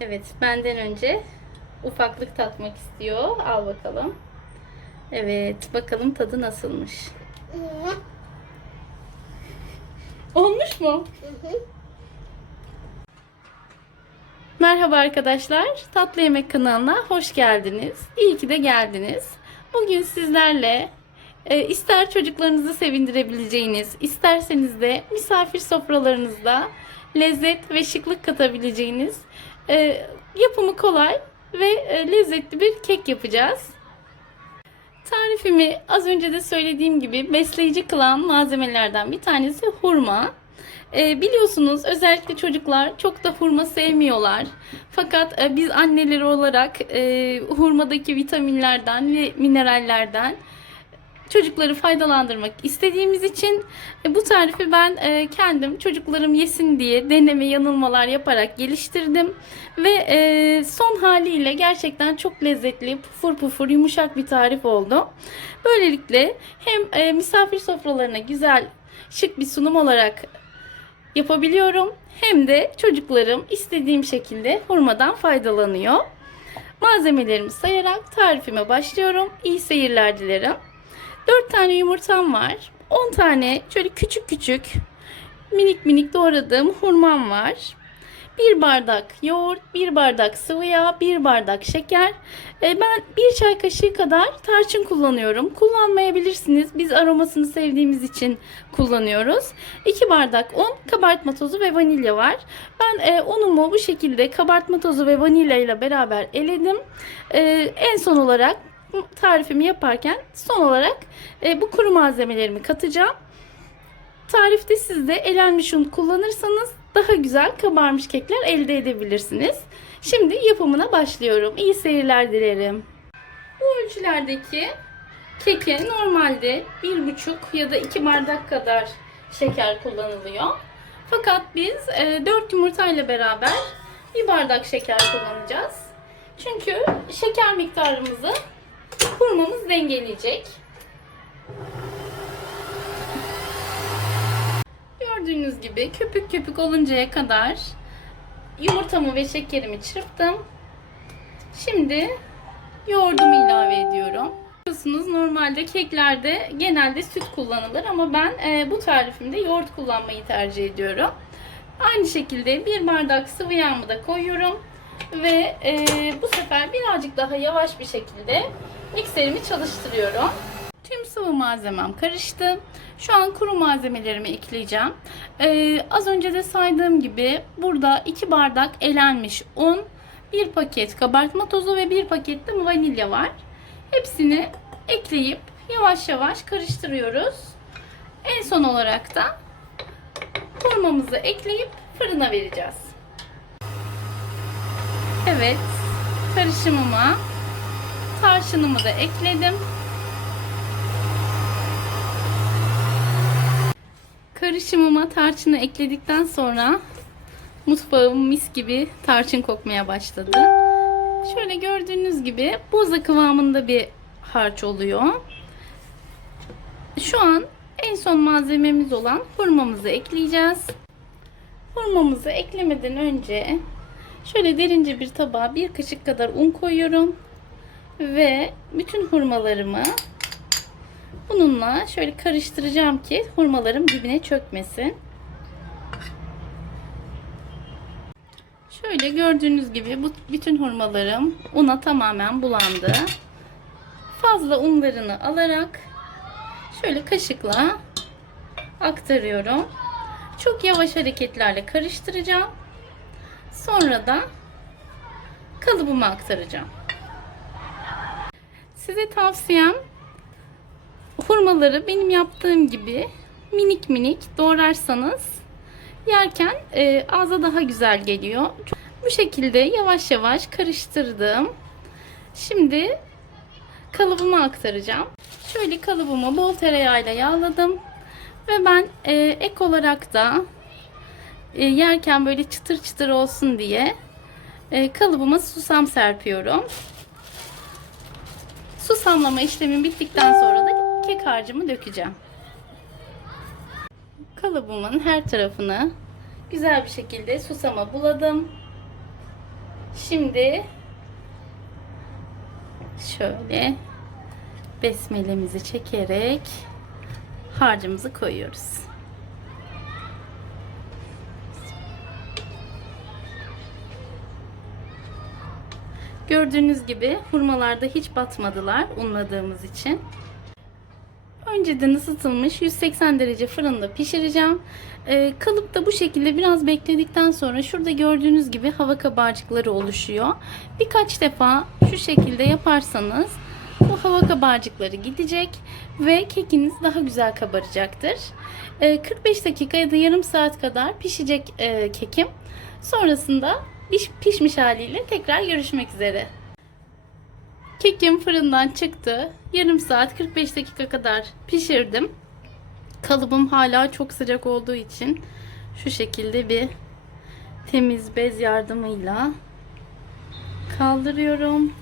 Evet, benden önce ufaklık tatmak istiyor. Al bakalım. Evet, bakalım tadı nasılmış. Olmuş mu? Merhaba arkadaşlar. Tatlı Yemek kanalına hoş geldiniz. İyi ki de geldiniz. Bugün sizlerle e, ister çocuklarınızı sevindirebileceğiniz, isterseniz de misafir sofralarınızda lezzet ve şıklık katabileceğiniz e, yapımı kolay ve e, lezzetli bir kek yapacağız. Tarifimi az önce de söylediğim gibi besleyici kılan malzemelerden bir tanesi hurma. Ee, biliyorsunuz özellikle çocuklar çok da hurma sevmiyorlar. Fakat e, biz anneler olarak e, hurmadaki vitaminlerden ve minerallerden çocukları faydalandırmak istediğimiz için e, bu tarifi ben e, kendim çocuklarım yesin diye deneme yanılmalar yaparak geliştirdim ve e, son haliyle gerçekten çok lezzetli pufur pufur yumuşak bir tarif oldu. Böylelikle hem misafir sofralarına güzel şık bir sunum olarak yapabiliyorum hem de çocuklarım istediğim şekilde hurmadan faydalanıyor. Malzemelerimi sayarak tarifime başlıyorum. İyi seyirler dilerim. 4 tane yumurtam var. 10 tane şöyle küçük küçük minik minik doğradığım hurmam var. 1 bardak yoğurt, 1 bardak sıvı yağ, 1 bardak şeker. E, ben 1 çay kaşığı kadar tarçın kullanıyorum. Kullanmayabilirsiniz. Biz aromasını sevdiğimiz için kullanıyoruz. 2 bardak un, kabartma tozu ve vanilya var. Ben e, unumu bu şekilde kabartma tozu ve vanilya ile beraber eledim. E, en son olarak tarifimi yaparken son olarak e, bu kuru malzemelerimi katacağım. Tarifte siz de elenmiş un kullanırsanız daha güzel kabarmış kekler elde edebilirsiniz. Şimdi yapımına başlıyorum. İyi seyirler dilerim. Bu ölçülerdeki keke normalde 1,5 ya da 2 bardak kadar şeker kullanılıyor. Fakat biz 4 yumurta ile beraber 1 bardak şeker kullanacağız. Çünkü şeker miktarımızı hurmamız dengeleyecek. Gördüğünüz gibi köpük köpük oluncaya kadar yumurtamı ve şekerimi çırptım. Şimdi yoğurdumu ilave ediyorum. Biliyorsunuz normalde keklerde genelde süt kullanılır ama ben e, bu tarifimde yoğurt kullanmayı tercih ediyorum. Aynı şekilde bir bardak sıvı yağımı da koyuyorum ve e, bu sefer birazcık daha yavaş bir şekilde mikserimi çalıştırıyorum. Tüm sıvı malzemem karıştı. Şu an kuru malzemelerimi ekleyeceğim. Ee, az önce de saydığım gibi burada 2 bardak elenmiş un, 1 paket kabartma tozu ve 1 paket de vanilya var. Hepsini ekleyip yavaş yavaş karıştırıyoruz. En son olarak da hurmamızı ekleyip fırına vereceğiz. Evet, karışımıma tarçınımı da ekledim. Karışımıma tarçını ekledikten sonra mutfağım mis gibi tarçın kokmaya başladı. Şöyle gördüğünüz gibi boza kıvamında bir harç oluyor. Şu an en son malzememiz olan hurmamızı ekleyeceğiz. Hurmamızı eklemeden önce şöyle derince bir tabağa bir kaşık kadar un koyuyorum ve bütün hurmalarımı bununla şöyle karıştıracağım ki hurmalarım dibine çökmesin. Şöyle gördüğünüz gibi bu bütün hurmalarım una tamamen bulandı. Fazla unlarını alarak şöyle kaşıkla aktarıyorum. Çok yavaş hareketlerle karıştıracağım. Sonra da kalıbıma aktaracağım. Size tavsiyem hurmaları benim yaptığım gibi minik minik doğrarsanız yerken e, ağza daha güzel geliyor. Bu şekilde yavaş yavaş karıştırdım. Şimdi kalıbıma aktaracağım. Şöyle kalıbımı bol tereyağıyla yağladım. Ve ben e, ek olarak da e, yerken böyle çıtır çıtır olsun diye e, kalıbıma susam serpiyorum. Susamlama işlemim bittikten sonra da kek harcımı dökeceğim. Kalıbımın her tarafını güzel bir şekilde susama buladım. Şimdi şöyle besmelemizi çekerek harcımızı koyuyoruz. Gördüğünüz gibi hurmalarda hiç batmadılar unladığımız için. Önceden ısıtılmış 180 derece fırında pişireceğim. Ee, kalıpta bu şekilde biraz bekledikten sonra şurada gördüğünüz gibi hava kabarcıkları oluşuyor. Birkaç defa şu şekilde yaparsanız bu hava kabarcıkları gidecek ve kekiniz daha güzel kabaracaktır. Ee, 45 dakika ya da yarım saat kadar pişecek e, kekim. Sonrasında piş- pişmiş haliyle tekrar görüşmek üzere. Kekim fırından çıktı. Yarım saat 45 dakika kadar pişirdim. Kalıbım hala çok sıcak olduğu için şu şekilde bir temiz bez yardımıyla kaldırıyorum.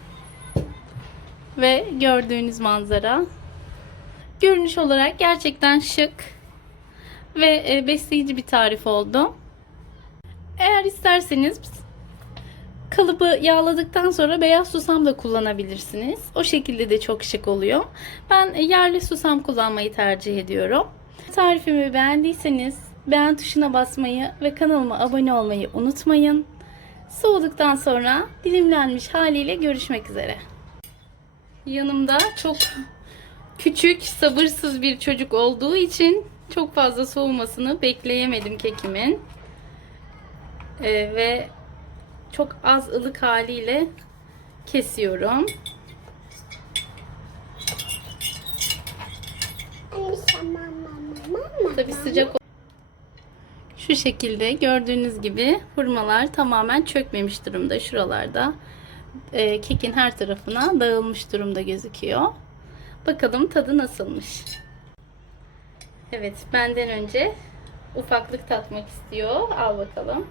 Ve gördüğünüz manzara görünüş olarak gerçekten şık ve e, besleyici bir tarif oldu. Eğer isterseniz Kalıbı yağladıktan sonra beyaz susam da kullanabilirsiniz. O şekilde de çok şık oluyor. Ben yerli susam kullanmayı tercih ediyorum. Tarifimi beğendiyseniz beğen tuşuna basmayı ve kanalıma abone olmayı unutmayın. Soğuduktan sonra dilimlenmiş haliyle görüşmek üzere. Yanımda çok küçük, sabırsız bir çocuk olduğu için çok fazla soğumasını bekleyemedim kekimin. Ee, ve çok az ılık haliyle kesiyorum. Tabi sıcak şu şekilde gördüğünüz gibi hurmalar tamamen çökmemiş durumda şuralarda. Ee, kekin her tarafına dağılmış durumda gözüküyor. Bakalım tadı nasılmış. Evet benden önce ufaklık tatmak istiyor. Al bakalım.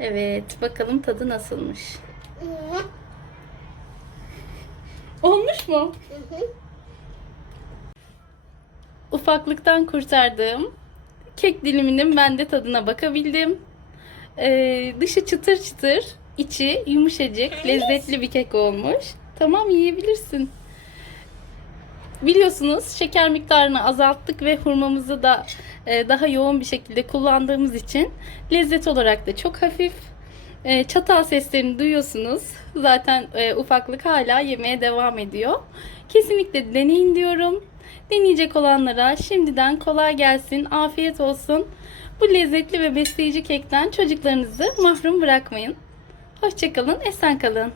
Evet, bakalım tadı nasılmış. Olmuş mu? Ufaklıktan kurtardığım kek diliminin ben de tadına bakabildim. Ee, dışı çıtır çıtır, içi yumuşacık, lezzetli bir kek olmuş. Tamam yiyebilirsin. Biliyorsunuz şeker miktarını azalttık ve hurmamızı da e, daha yoğun bir şekilde kullandığımız için lezzet olarak da çok hafif. E, Çatal seslerini duyuyorsunuz. Zaten e, ufaklık hala yemeye devam ediyor. Kesinlikle deneyin diyorum. Deneyecek olanlara şimdiden kolay gelsin, afiyet olsun. Bu lezzetli ve besleyici kekten çocuklarınızı mahrum bırakmayın. Hoşçakalın, esen kalın.